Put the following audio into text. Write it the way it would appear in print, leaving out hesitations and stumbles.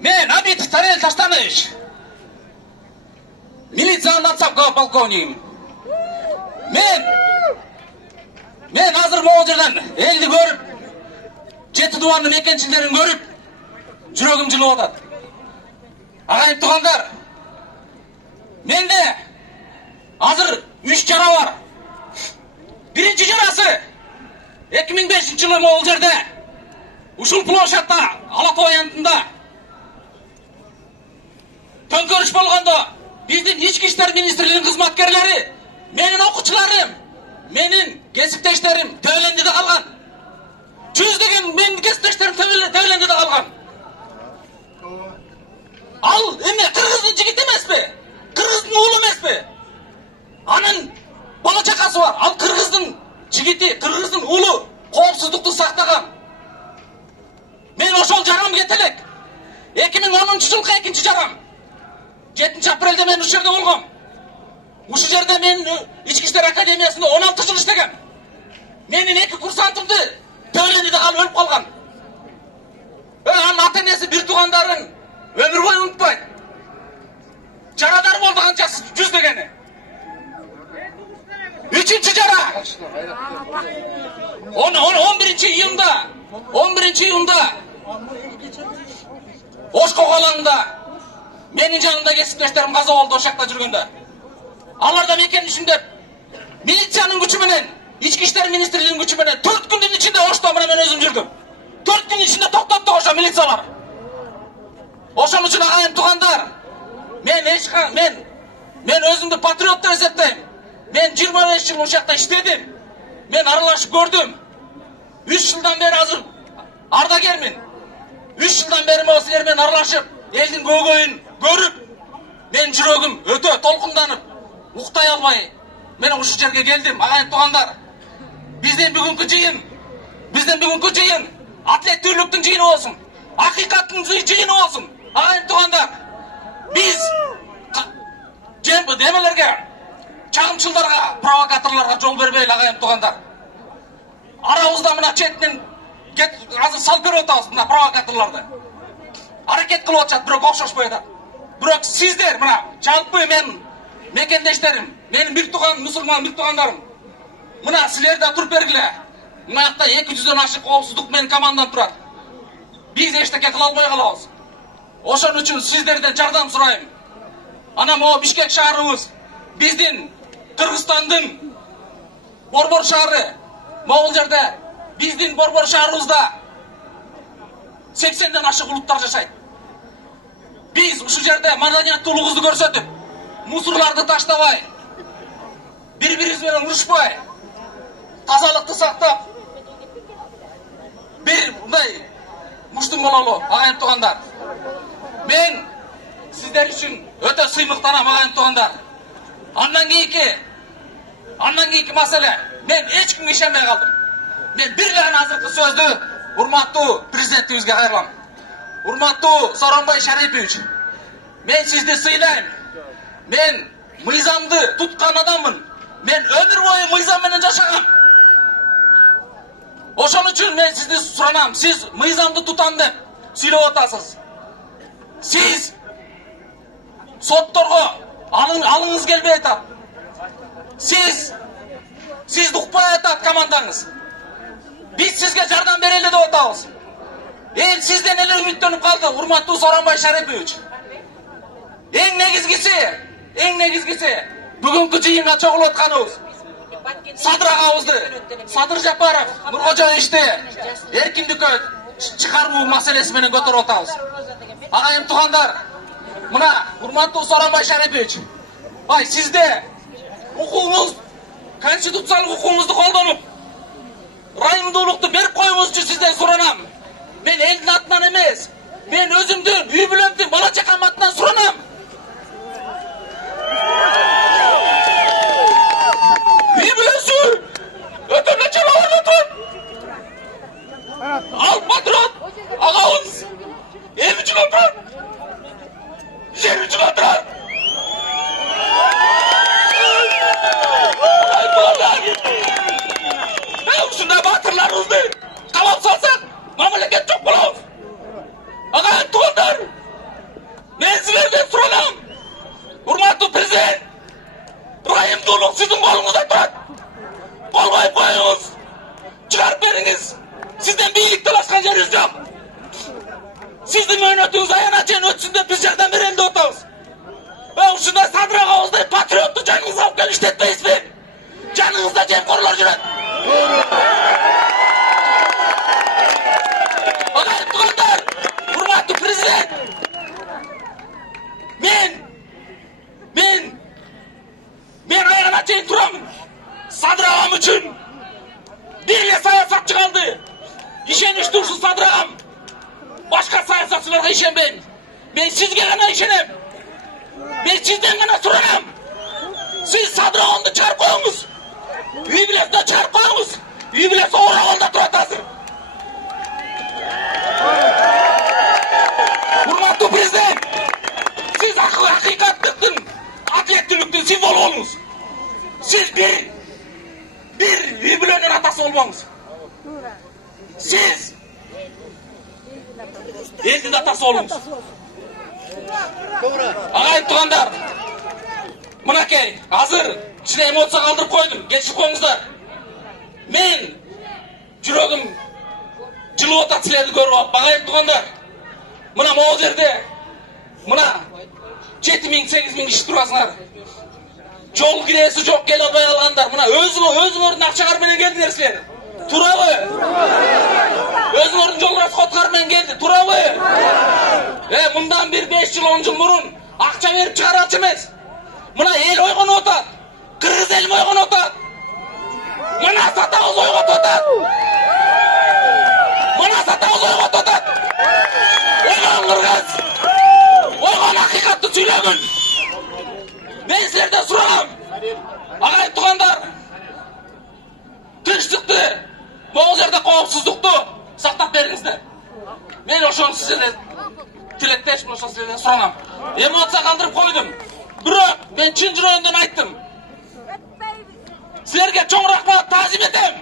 Men Abitov Tarel Taştaныч. Militsiyanın atсапкы полковнигim. Men hazır bu жерден eldi görüp, Жети дуанның мекенчилерин görüp, жүрөгүм жылып атат. Агайып тугандар, менде hazır 3 жара бар. Birinci жарасы 2005 жылы могул жерде, ушул площадьта, Алатау аянтында төңкөрүш болгондо биздин ички иштер министрлигинин кызматкерлери, менин окуучуларым, менин кесиптештерим Төбөлөндүдө калган. Жүздөгөн менин кесиптештерим Төбөлөндүдө калган. Ал эме кыргыздын жигити эмеспи? Кыргыздын уулу эмеспи? Анын бала чакасы бар. Ал кыргыздын жигити, кыргыздын уулу коопсуздукту сактаган. Мен ошол жарам кете элек. 2010-жылкы 2-жарам. 7-апрелде мен ушул жерде болгом. Ушул жерде мен Ички иштер академиясында 16 жыл иштегем. Менин 2 курсантымды Төбөлөндүдө калып өлүп калган. Анын ата-энеси бир туугандарын өмүр бою унутпайт. Жарадар болду канчасы жүздөгени. 3-чү жара. 11 июнда Ошко алаңында менин жанымда кесиптештерим каза болду ошакта жүргөндө. Аларда мекен түшүндөп, милициянын күчү менен, ички иштер министрлигинин күчү менен 4 күндүн ичинде Ошто мен өзүм жүрдүм. 4 күн ичинде токтоттук ошо милициялар. Ошон үчүн агайым туугандар, мен өзүмдү патриот деп эсептейм. Мен 25 жыл ошакта иштедим. Мен аралашып көрдүм. 3 жылдан бери азыр ардагермин. 3 жылдан бери могу силер менен аралашып, элдин көйгөйүн көрүп, мен жүрөгүм өтө толкунданып, уктай албай, мен ушул жерге келдим. Агайым туугандар, биздин бүгүнкү жыйын атлеттүүлүктүн жыйыны болсун, акыйкаттын жыйыны болсун. Агайым туугандар, биз демелерге, чагымчылдарга, провокаторлорго жол бербейли. Агайым туугандар, арабызда мына четинен азыр салып берип атабыз мына провокаторлорду. Аракет кылып атышат, бирок окшошпой атат. Бирок сиздер мына жалпы мен мекендештерим, менин бир тууган мусулман бир туугандарым, мына силер да туруп бергиле. Мына жакта 200дөн ашык коопсуздук менин командам турат. Биз эчтеке кыла албай калабыз. Ошон үчүн сиздерден жардам сурайм. Ана могу Бишкек шаарыбыз, биздин Кыргызстандын Борбор шаары, могул жерде биздин Борбор шаарыбызда 80ден ашык улуттар жашайт. Биз ушул жерде маданияттуулугубузду көрсөтүп, мусурларды таштабай, бири-бирибиз менен урушпай, тазалыкты сактап, бир мындай муштум бололу. Агайым туугандар, мен сиздер үчүн өтө сыймыктанам. Агайым туугандар, андан кийинки маселе, мен эч кимге ишенбей калдым. Мен бир гана азыркы сөздү урматтуу президентибизге кайрылам. Урматтуу Сооронбай Шарипович, мен сизди сыйлайм. Мен мыйзамды туткан адаммын. Мен өмүр бою мыйзам менен жашагам. Ошон үчүн мен сизди суранам. Сиз мыйзамды тутам деп сүйлөп атасыз. Сиз сотторго алыңыз келбей атат. Сиз укпай атат командаңыз. Биз сизге жардам берели деп атабыз. Эл сизден эле үмүттөнүп калды, урматтуу Сооронбай Шарипович. Эң негизгиси бүгүнкү жыйынга чогулуп атканыбыз Садыр агабызды, Садыр Жапаров, Нуркожоевичти эркиндиккө чыгаруу маселеси менен көтөрүп атабыз. Агайым туугандар, мына урматтуу Сооронбай Шарипович, сизде укугуңуз, конституциялык укугуңузду колдонуп, райымдуулукту берип коюңуз үчүн сизден суранам. Мен элдин атынан эмес, мен өзүмдүн, үй бүлөмдүн, бала чакам атынан суранам. Үй бүлөсү өтө начар орнотуп, ал патриот агабыз эл үчүн отурат, жер үчүн отурат. Ушундай батырларыбызды кабап салсак, мамлекет жок болобуз. Агайым туугандар, Sizdin möhnötüňiz ayana çeyin ötsün dep biz jardam bereli dep atabız. Uşunday Sadırak Ağızday patriottu canınızı alıp gelip işletmeyiz mi? Canınızda cemkorlar jüret. Agayip tuğanlar, hurmatlı prezident. Men ayağına çeyin turam. Sadırağım üçün. Birle sayasatçı kaldı. İşeniş dursun Sadırağım. Başka sayasatçılarda işenmem. Ben sizge gana işenem. Ben sizden gana suranam. Siz Sadırağım'da çar koyunuz. Üybiles'de çar koyunuz. Üybiles oğrağında durat hazır. Hurmatlı prezident. Siz hakikatlıktın, adiyetliliktin simbol olunuz. Siz bir Üybile'nin atası olmanız. Siz elin atası olunuz. Ağayip tuğandar. Mınakey, hazır. İçine emotsa kaldırıp koydum. Geçip koyunuzlar. Men jürogim jılıp otat silerdi görüp alp. Ağayip tuğandar. Mına moğul jerde. Mına 7.000-8.000 kişi turasınlar. Jol giresi jok gel albay algandar. Mına özüňörüň akçagar menen geldiler siler. Turabı. Özüňörüň jolras kotkar menen geldi. Turabı. Mundan bir 5 yıl 10 yıl burun akça verip çıkaralçı emes. Mına el oygon otat. Kırgız elim oygon otat. Mına satağız oygon otat. Mına satağız oygon otat. Oygon kırgız. Oygon hakikatly süýlegin. Men sizlerden suranam. Agayip tuğandar. Tinçlikdi. Moğul jerde kowupsuzlukdy saktap beriňizler. Men oşony sizlerden tilekteşim, oşony sizlerden suranam. Emotsa kaldırıp koydum. Biroq men çin jiroýundan aýtdym. Sizlerge çoň rahmat tazim etem.